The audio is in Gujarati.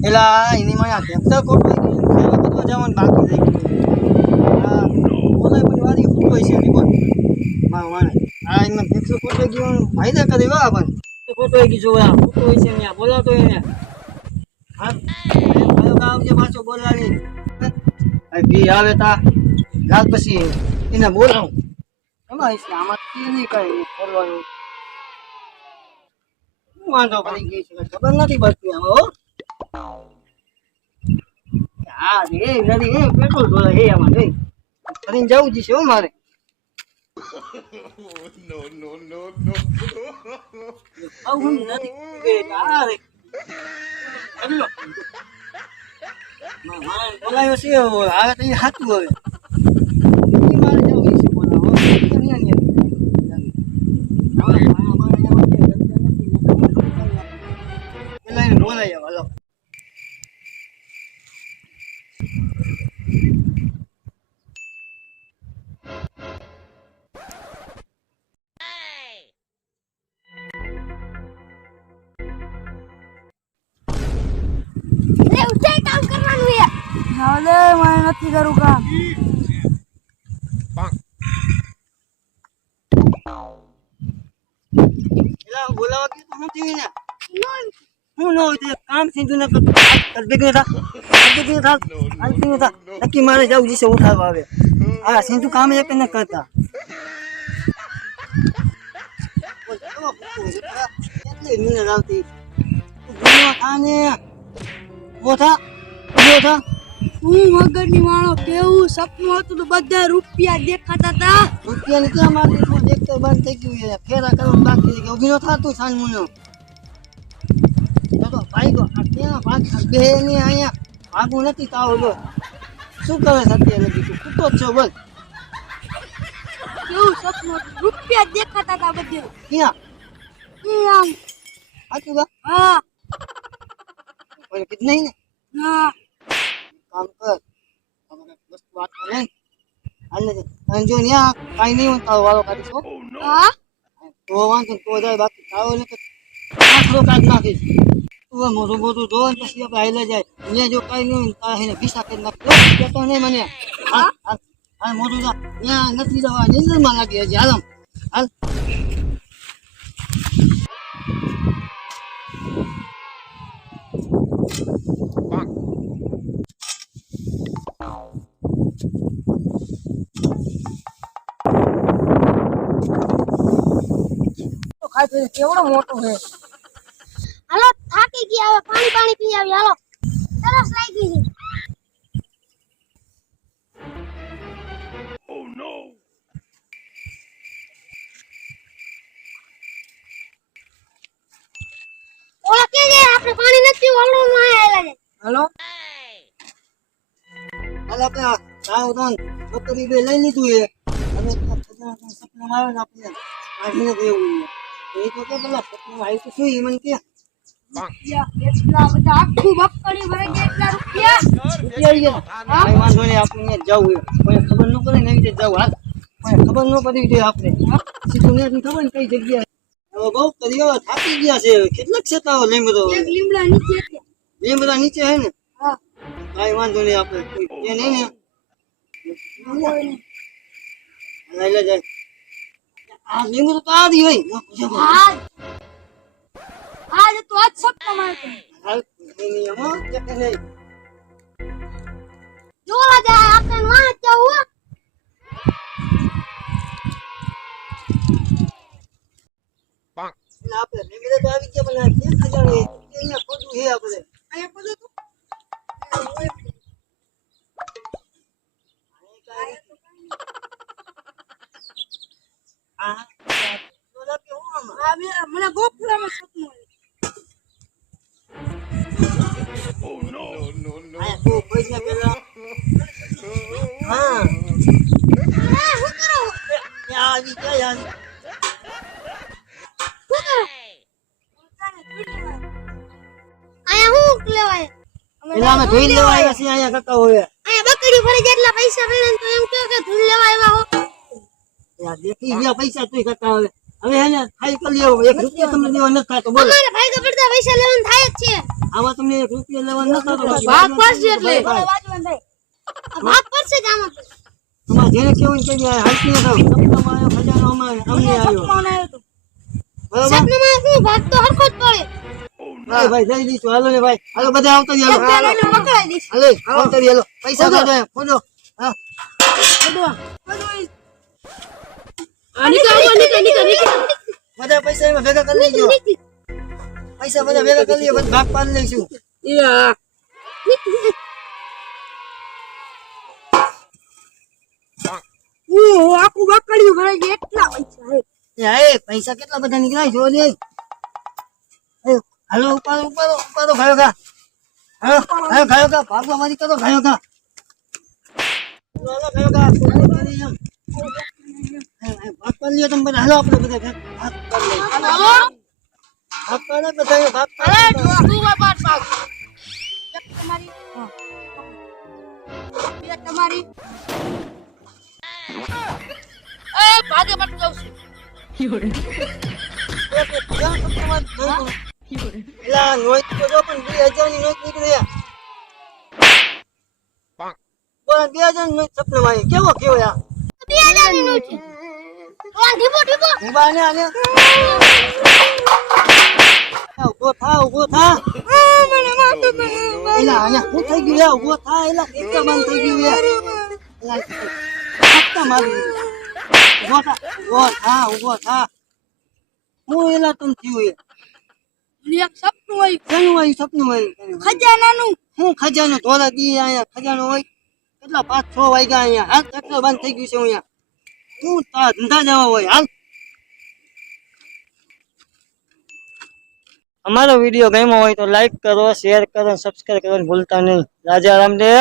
એલા એની મને આ ટ્રેક્ટર ખોટું ખેલો તો જવાનું બાકી થઈ ગયું. હા પણ વારી હોય છે પણ માં માને આ એમાં ટ્રેક્ટર ખોટું ગયું? ફાયદા કરે વા પણ તો ગયું જોવા ખોટું હોય છે ત્યાં બોલાતો એને હા. કયો પાછો બોલાવી. ભી આવે તા. રાત પછી એને બોલાવું. એમાં છે આમાં કે નહીં કઈ શું વાંધો પડી ગઈ છે ખબર નથી પડતી આમાં હો હા રે નદી એ પેટ્રોલ ઢોળે હે આમાં નહીં. કરીને જવું જ છે હો મારે? રે. માં બોલાયો છે હવે આવે તો એ હાચું હવે. હાલે મને નથી કરું કામ. પેલા બોલાવા કે તો હું નો હોય કામ સીધું ન કરતો કર બેગને થા કર બેગને થા અંતિમ થા નક્કી મારે જવું જશે ઉઠાવવા આવે હા સીધું કામ એક ન કરતા. એટલે આવતી. હું મગરની માણો કેવું? સપનું હતું તો બધા રૂપિયા દેખાતા હતા રૂપિયાની ક્યાં માંગી તું દેખતો બંધ થઈ ગયું છે. ફેરા કરવાનું બાકી છે. કે ઊભી ન થાતું સાંજ મુનો. તો ભાઈ ગો આ ક્યાં ભાગ બે ની અહીંયા ભાગું નથી તાવ જો. શું કરે સત્ય અત્યારે તું? કૂતો છો બોલ. કેવું સપનું રૂપિયા દેખાતા હતા બધે. ક્યાં? ક્યાં બા હા. કોઈ કીધું નહીં ને? ના કામ કર. હવે વસ્તુ વાત કરે. અને જો ન્યા કાંઈ નહીં તારો વાળો કાઢીશ હા? તો વાંધો તો જાય બાકી તારો ને આખરો કાઢ નાખીશ. તું મોટું મોટું જો ને પછી આપણે હાલે જાય. અહીંયા જો કાંઈ નહીં તારે એને ભીસા કરી નાખી કહેતો નહીં મને. હા? હાલ મોટું જા ત્યાં નથી જવા નિંદરમાં લાગી હજી. હાલમ હાલ. તો ખાઈ કેવડો મોટો છે. હાલો થાકી ગયા હવે પાણી પાણી પી આવી હાલો. તરસ લાગી ઓલા કે છે આપણે પાણી નથી પીવું માં આયેલા છે. હાલો? હાલ આપણે આ તો છોકરી બે લઈ લીધું એ અને તો સપના સપના આવે ને આપણે કાઢીને દેવું એ તો કે પેલા સપનું આવ્યું તો શું એ મને કે? એટલા બધા આખું બકડી ભરાઈ ગયા એટલા રૂપિયા. રૂપિયા આવી ગયા કાંઈ વાંધો નહીં આપણે અહીંયા જવું ખબર ન પડે ને એવી રીતે જવું ખબર ન પડી જોઈએ આપણે. સીધું ને ખબર ને કઈ જગ્યા હવે બહુ કર્યો થાકી ગયા છે. કેટલાક છે લીમડો. લીમડા નીચે હતા. લીમડા નીચે હે ને? કઈ વાંધો નહીં આપણે નહીં ને. લઈ જાય આ લીમડો તો આ દી હોય આજ આજ તો આજ સબમાં હાલ એમાં કે નહીં. જોવા જાય આપણે માં જવું હો. આપડે આપણે લીમડે તો આવી ગયા પણ આ કે ખજાને અહીંયા ખોટું છે આપણે અહીંયા બધું તો આ તો લાગે હું આમાં આ બે- મને ગોખલામાં સપનું આવ્યું આ તો પૈસા પેલા હા એ, હું કરો ત્યાં આવી ગયા યાર હું કરો અહીંયા હું લેવાય પેલા અમે ધોઈ લેવા આવ્યા છીએ અહીંયા હોય. અહીંયા બકરી ફરી જેટલા પૈસા મળે તો એમ કયો કે ધૂળ લેવા આવ્યા યાર પૈસા તું કાકા હવે હવે હે ને ખાઈ લેવો એક રૂપિયા તમને દેવા નથી થતો બોલો. અમારે ભાઈ પડતા પૈસા લેવાનું થાય જ છે. આવા તમને એક રૂપિયા લેવા નતા તો ભાગ પડશે એટલે. ભાગ પડશે જ આમાં. તો. જેને કેવું ને હાલતી ન સપનામાં આવ્યો ખજાનો અમારે અમને આવ્યો. સપનામાં શું? ભાગ તો હરખો જ પડે. ભાઈ જઈ દઈશું. હાલો ને ભાઈ. હાલો બધા આવતા જ હાલો. પકડાઈ દઈશ. હાલો આવતા હાલો. પૈસા કાઢો ખોજો હા. બધું- બધું એ- આ નીકળ, આ નીકળ, નીકળ, નીકળ. બધા પૈસા એમાં ભેગા કરી લેજો. પૈસા બધા ભેગા કરી લઈએ ભાગ પાડી લઈશું. આખું બકડિયું ભરાઈ ગયું. એટલા પૈસા પૈસા કેટલા બધા નીકળાય જો લે એ, હાલો ઉપાડો ઉપાડો ઉપાડો ખાયો ખા હાલો ખાયો ખાયો ખા ભાગવા મારી કરો ખાયો ખા ખાયો ખા ભાગ પાડ લઈએ તમે બધા હાલો આપણે બધા ભાગ બધા ભાગ પાડે એ ભાગે નોટ તો પણ બે હજારની નોટ નીકળી બોલા ની કેવો કેવો નોટ છે. ઓલા ઢીબો ઢીબો ને આને. આ ઊભો થા ઊભો થા. એલા આને શું થઈ ગયું? યાર ઊભો થા એલા કેટલા બંધ થઈ ગયું યાર ધક્કા મારી. ઊભો થા ઊભો થા ઊભો થા. હું એલા તમ થયું યાર મને સપનું આવ્યું કેનું આવ્યું સપનું આવ્યું ખજાનાનું. હું ખજાનો ધોલા દી અહીંયા ખજાનો હોય. કેટલા પાંચ છ વાગ્યા અહીંયા? હાલ ટ્રેક્ટર બંધ થઈ ગયું છે અહીંયા? હું તારા ધંધા જવા હોય, હાલ. અમારો વીડિયો ગમ્યો હોય તો લાઈક કરો શેર કરો સબસ્ક્રાઈબ કરો ભૂલતા નહીં. રાજા રામદેવ.